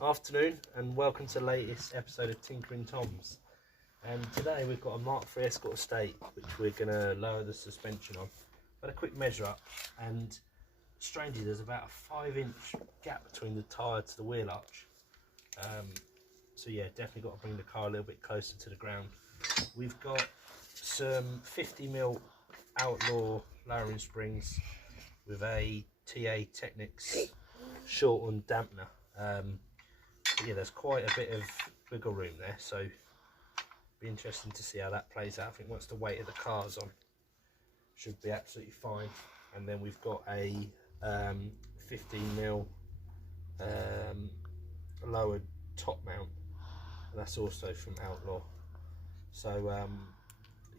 Afternoon and welcome to the latest episode of Tinkering Toms. And today we've got a mk3 escort estate which we're going to lower the suspension on. Had a quick measure up and strangely there's about a 5-inch gap between the tyre to the wheel arch. So yeah, definitely got to bring the car a little bit closer to the ground. We've got some 50mm Outlaw lowering springs with a TA Technics shortened dampener. Yeah, there's quite a bit of wiggle room there, so be interesting to see how that plays out. I think once the weight of the car's on, should be absolutely fine. And then we've got a 15mm lowered top mount, that's also from Outlaw. So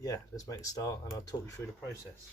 yeah, let's make a start and I'll talk you through the process.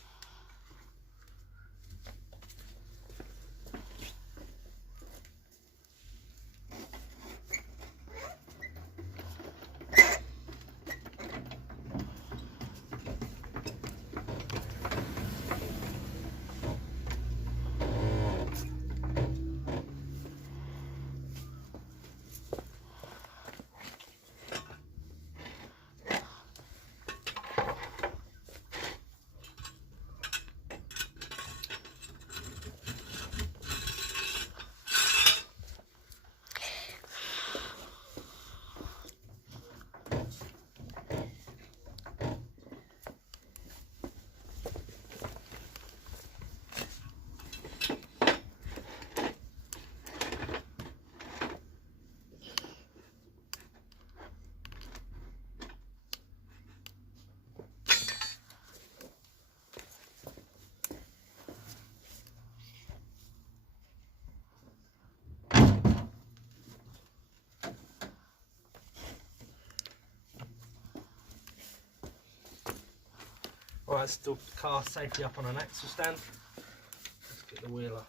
Alright, let's still the car safely up on an axle stand. Let's get the wheel off.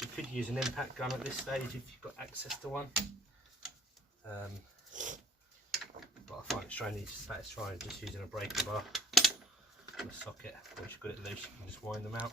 You could use an impact gun at this stage if you've got access to one. But I find it strangely satisfying just using a breaker bar and a socket. Once you've got it loose, you can just wind them out.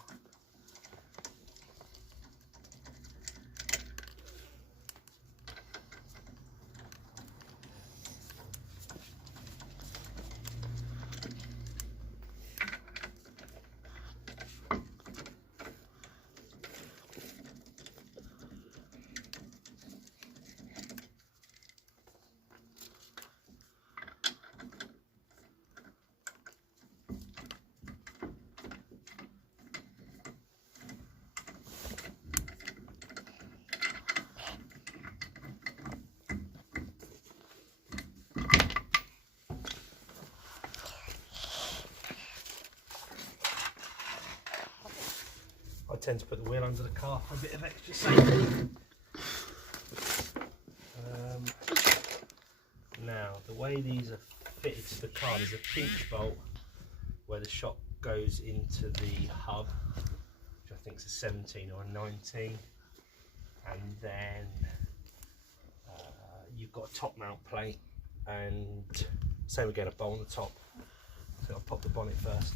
I tend to put the wheel under the car for a bit of extra safety. Now, the way these are fitted to the car, there's a pinch bolt where the shock goes into the hub, which I think is a 17 or a 19, and then you've got a top mount plate, and same again, a bolt on the top. So I'll pop the bonnet first.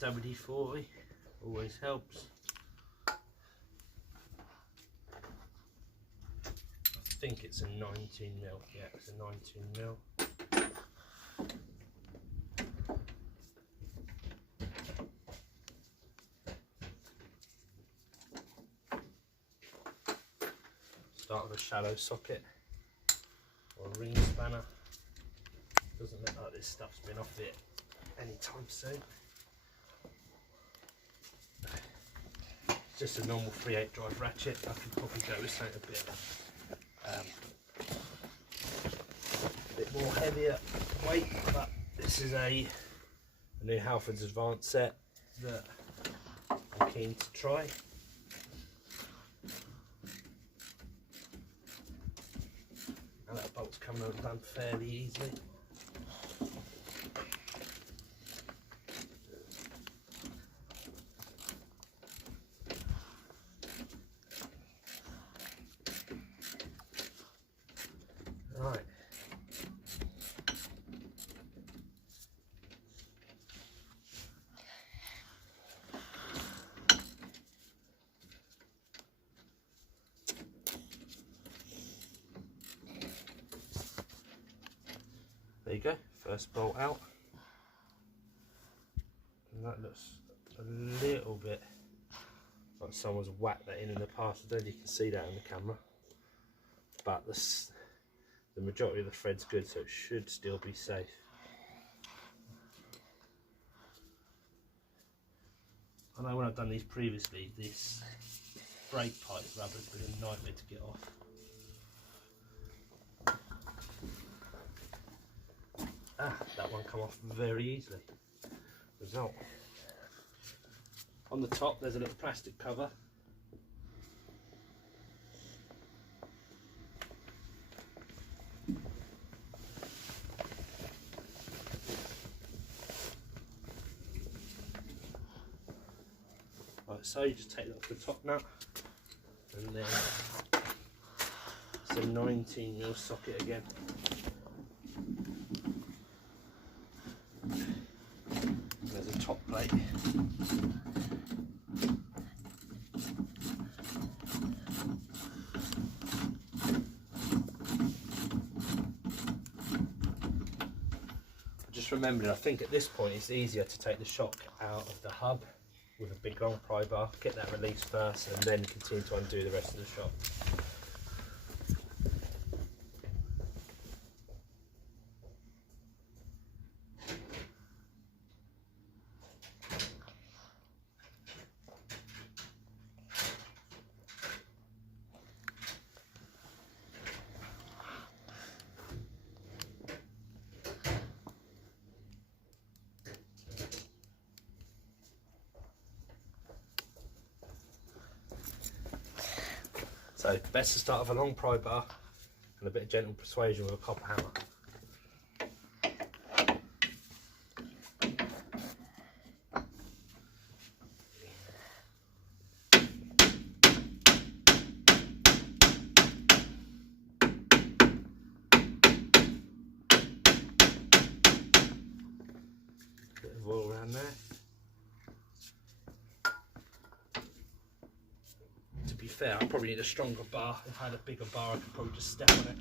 WD-40 always helps. I think it's a 19mm. Yeah, it's a 19mm. Start with a shallow socket or a ring spanner. Doesn't look like this stuff's been off it anytime soon. just a normal 3/8 drive ratchet. I could probably go with something a bit more heavier weight, but this is a new Halford's Advanced set that I'm keen to try. And that bolt's coming undone fairly easily. Right. There you go, first bolt out. And that looks a little bit like someone's whacked that in the past. I don't know if you can see that in the camera. But the majority of the thread's good, so it should still be safe. I know when I've done these previously, this brake pipe rubber's been a nightmare to get off. That one come off very easily. Result. On the top there's a little plastic cover. Right, so you just take that off the top nut, and then it's a 19mm socket again. There's a top plate. Just remembered, I think at this point it's easier to take the shock out of the hub with a big long pry bar, get that released first, and then continue to undo the rest of the shock. So best to start with a long pry bar and a bit of gentle persuasion with a copper hammer. Bit of oil around there. To be fair, I probably need a stronger bar. If I had a bigger bar, I could probably just step on it.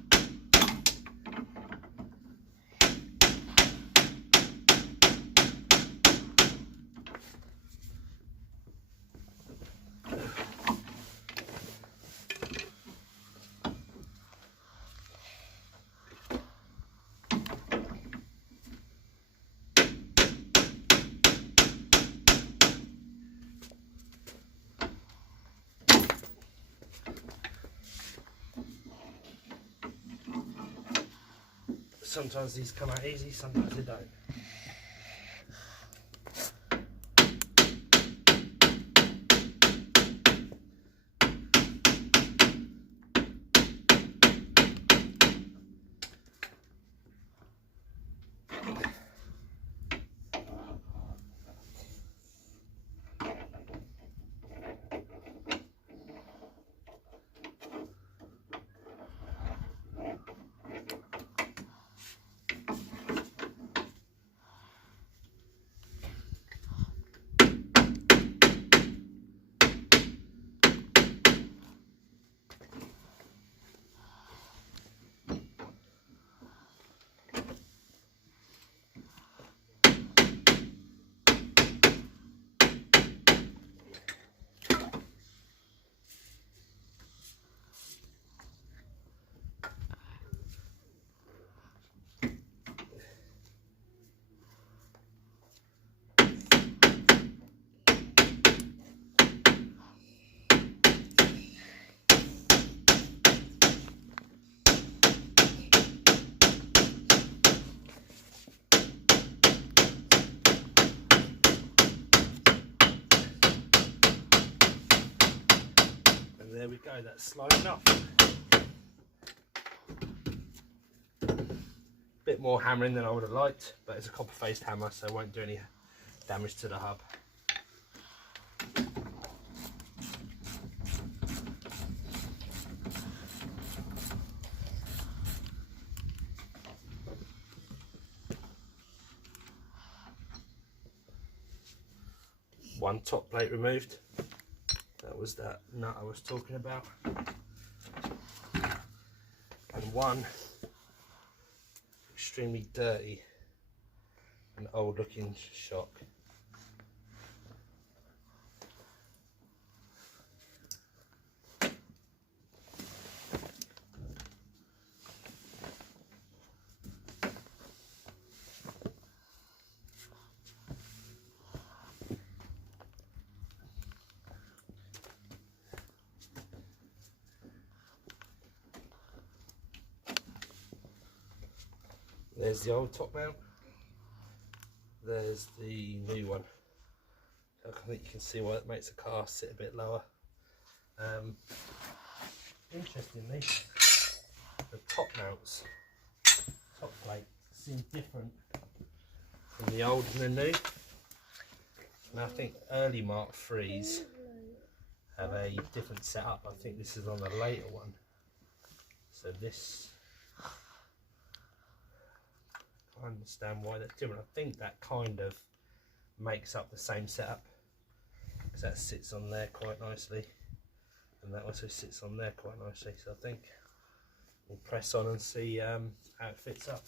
Sometimes these come out easy, sometimes they don't. there we go, that's sliding off. Bit more hammering than I would have liked, but it's a copper faced hammer, so it won't do any damage to the hub. One top plate removed. That was that nut I was talking about. And one extremely dirty and old looking shock. There's the old top mount, there's the new one. I think you can see why it makes the car sit a bit lower. Interestingly, the top mounts, top plate, seem different from the old and the new. And I think early Mark III's have a different setup. I think this is on the later one. So this, I understand why that's different. I think that kind of makes up the same setup, because that sits on there quite nicely and that also sits on there quite nicely. So I think we'll press on and see how it fits up.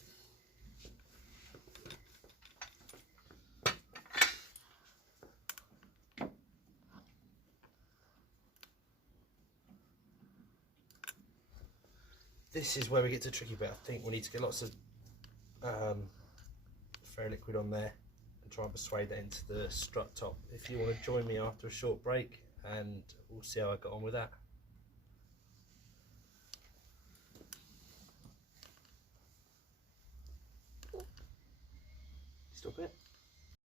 This is where we get to tricky bit. I think we need to get lots of fair liquid on there and try and persuade that into the strut top. If you want to join me after a short break, and we'll see how I got on with that. Stop it.